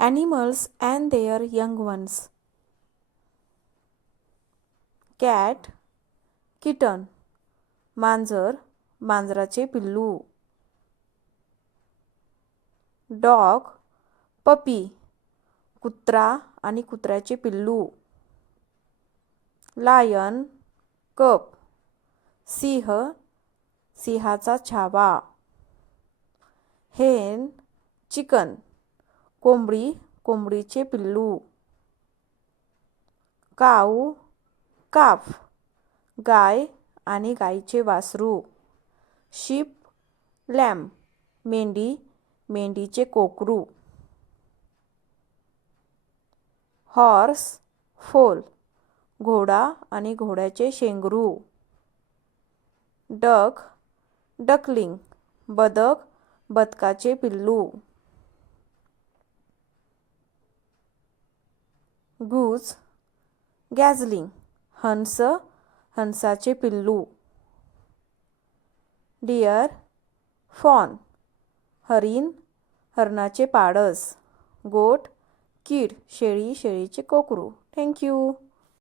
Animals and their young ones cat kitten मांजर मांजराचे पिल्लू डॉग पपी कुत्रा आणि कुत्र्याचे पिल्लू लायन कप सिंह सिंहाचा छावा हेन चिकन कोंबडी कोंबडीचे पिल्लू. काऊ काफ गाय आणि गाईचे वासरू. शीप लॅम मेंढी मेंढीचे कोकरू. हॉर्स फोल घोडा आणि घोड्याचे शेंगरू. डक डकलिंग बदक बदकाचे पिल्लू. गूज गॅझलिंग हंस हंसाचे पिल्लू. डिअर फॉन हरिण हरणाचे पाडस. गोट कीड शेळी शेळीचे कोकरू. थँक्यू.